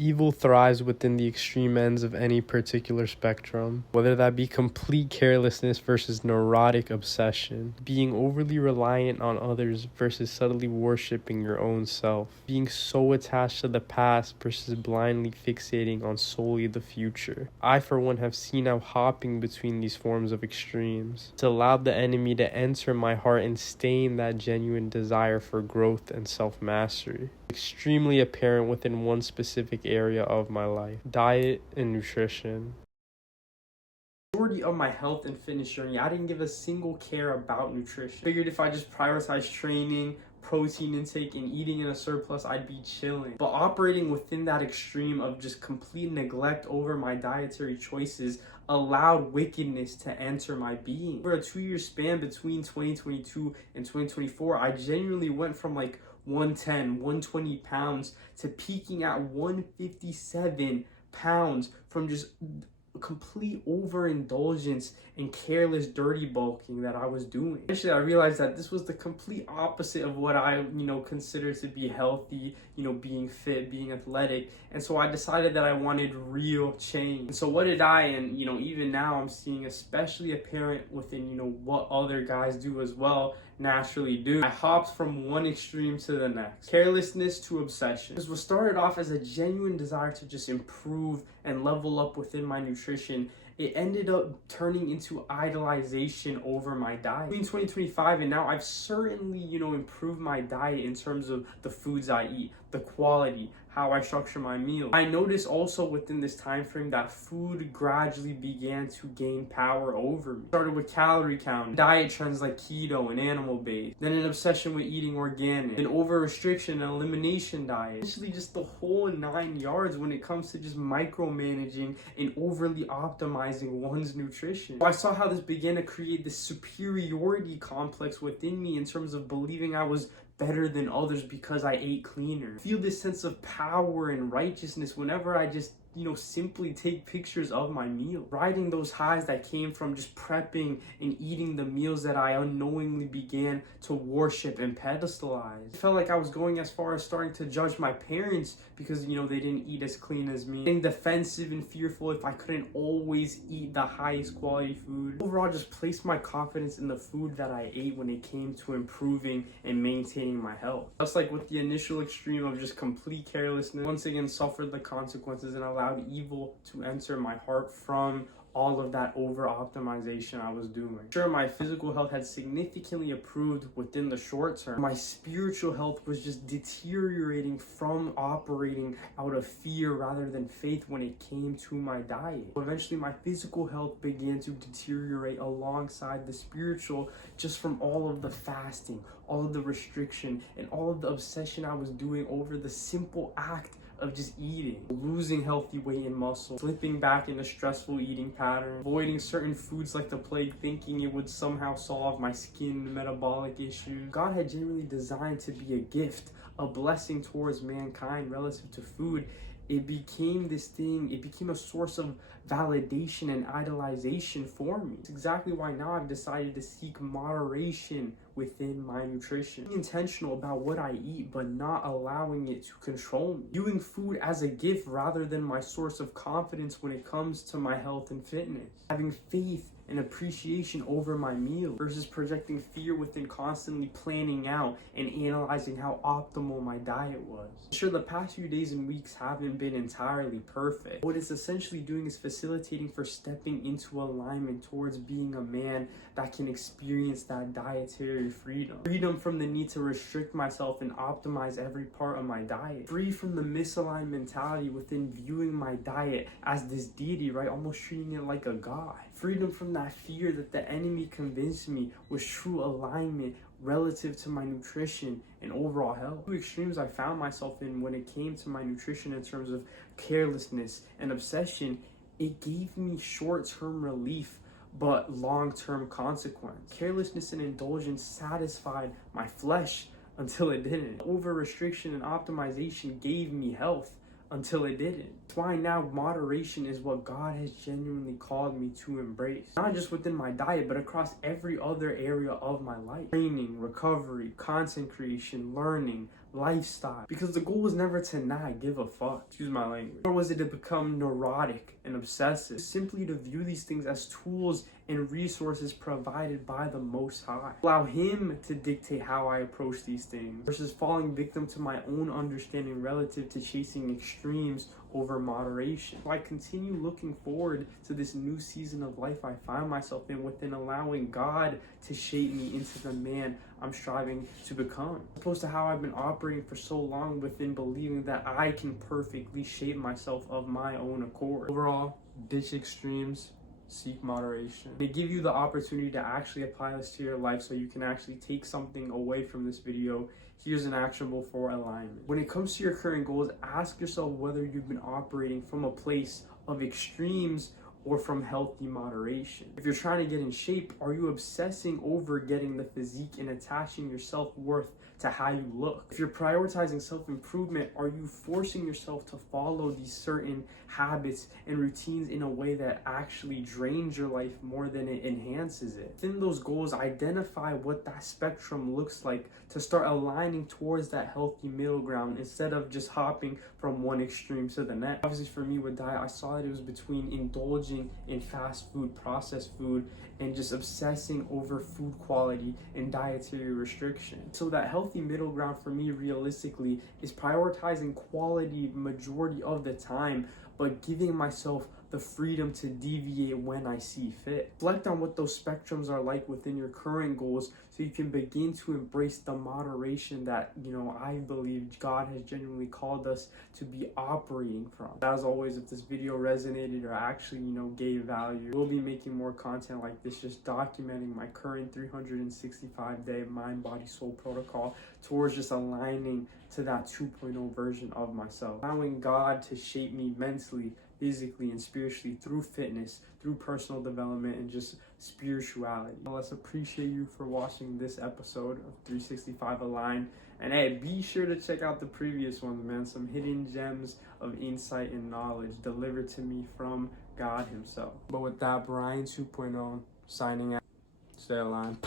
Evil thrives within the extreme ends of any particular spectrum, whether that be complete carelessness versus neurotic obsession, being overly reliant on others versus subtly worshiping your own self, being so attached to the past versus blindly fixating on solely the future. I, for one, have seen how hopping between these forms of extremes has allowed the enemy to enter my heart and stain that genuine desire for growth and self-mastery. Extremely apparent within one specific area of my life: diet and nutrition. Majority of my health and fitness journey, I didn't give a single care about nutrition. Figured if I just prioritize training, protein intake, and eating in a surplus, I'd be chilling. But operating within that extreme of just complete neglect over my dietary choices allowed wickedness to enter my being. Over a 2-year span between 2022 and 2024, I genuinely went from like 110, 120 pounds to peaking at 157 pounds from just complete overindulgence and careless dirty bulking that I was doing. Eventually I realized that this was the complete opposite of what I consider to be healthy, being fit, being athletic. And so I decided that I wanted real change. And so what did I, and even now I'm seeing especially apparent within what other guys do as well, naturally do. I hopped from one extreme to the next. Carelessness to obsession. This was started off as a genuine desire to just improve and level up within my nutrition. It ended up turning into idolization over my diet. Between 2025 and now, I've certainly, improved my diet in terms of the foods I eat, the quality, how I structure my meals. I noticed also within this time frame that food gradually began to gain power over me. Started with calorie count, diet trends like keto and animal-based, then an obsession with eating organic, then over-restriction and elimination diet. Essentially just the whole 9 yards when it comes to just micromanaging and overly optimizing one's nutrition. So I saw how this began to create this superiority complex within me in terms of believing I was better than others because I ate cleaner. I feel this sense of power and righteousness whenever I just simply take pictures of my meal. Riding those highs that came from just prepping and eating the meals that I unknowingly began to worship and pedestalize. I felt like I was going as far as starting to judge my parents because, they didn't eat as clean as me. Getting defensive and fearful if I couldn't always eat the highest quality food. Overall, just placed my confidence in the food that I ate when it came to improving and maintaining my health. Just like with the initial extreme of just complete carelessness, once again suffered the consequences and allowed evil to enter my heart from all of that over optimization I was doing. Sure, my physical health had significantly improved within the short term. My spiritual health was just deteriorating from operating out of fear rather than faith when it came to my diet. Eventually my physical health began to deteriorate alongside the spiritual, just from all of the fasting, all of the restriction, and all of the obsession I was doing over the simple act of just eating, losing healthy weight and muscle, slipping back into stressful eating patterns, avoiding certain foods like the plague, thinking it would somehow solve my skin metabolic issues. God had generally designed to be a gift, a blessing towards mankind relative to food. It became this thing, it became a source of validation and idolization for me. It's exactly why now I've decided to seek moderation within my nutrition. Being intentional about what I eat, but not allowing it to control me. Viewing food as a gift rather than my source of confidence when it comes to my health and fitness. Having faith and appreciation over my meal versus projecting fear within constantly planning out and analyzing how optimal my diet was. Sure, the past few days and weeks haven't been entirely perfect. What it's essentially doing is facilitating for stepping into alignment towards being a man that can experience that dietary freedom. Freedom from the need to restrict myself and optimize every part of my diet. Free from the misaligned mentality within viewing my diet as this deity, right? Almost treating it like a god. Freedom from that fear that the enemy convinced me was true alignment relative to my nutrition and overall health. Two extremes I found myself in when it came to my nutrition in terms of carelessness and obsession. It gave me short-term relief but long-term consequence. Carelessness and indulgence satisfied my flesh until it didn't. Over-restriction and optimization gave me health until it didn't. That's why now moderation is what God has genuinely called me to embrace. Not just within my diet, but across every other area of my life. Training, recovery, content creation, learning, lifestyle. Because the goal was never to not give a fuck, excuse my language, nor was it to become neurotic and obsessive. Simply to view these things as tools and resources provided by the Most High. Allow Him to dictate how I approach these things versus falling victim to my own understanding relative to chasing extremes over moderation. So I continue looking forward to this new season of life I find myself in within allowing God to shape me into the man I'm striving to become. As opposed to how I've been operating for so long within believing that I can perfectly shape myself of my own accord. Overall, ditch extremes, seek moderation. They give you the opportunity to actually apply this to your life so you can actually take something away from this video. Here's an actionable for alignment. When it comes to your current goals, ask yourself whether you've been operating from a place of extremes or from healthy moderation. If you're trying to get in shape, are you obsessing over getting the physique and attaching your self-worth to how you look? If you're prioritizing self-improvement, are you forcing yourself to follow these certain habits and routines in a way that actually drains your life more than it enhances it? Within those goals, identify what that spectrum looks like to start aligning towards that healthy middle ground instead of just hopping from one extreme to the next. Obviously for me with diet, I saw that it was between indulging in fast food, processed food, and just obsessing over food quality and dietary restriction. So that healthy middle ground for me realistically is prioritizing quality majority of the time, but giving myself the freedom to deviate when I see fit. Reflect on what those spectrums are like within your current goals so you can begin to embrace the moderation that, I believe God has genuinely called us to be operating from. As always, if this video resonated or actually, gave value, we'll be making more content like this, just documenting my current 365-day mind, body, soul protocol towards just aligning to that 2.0 version of myself. Allowing God to shape me mentally, physically, and spiritually through fitness, through personal development, and just spirituality. Let's appreciate you for watching this episode of 365 Align. And hey, be sure to check out the previous ones, man. Some hidden gems of insight and knowledge delivered to me from God Himself. But with that, Brian 2.0 signing out. Stay aligned.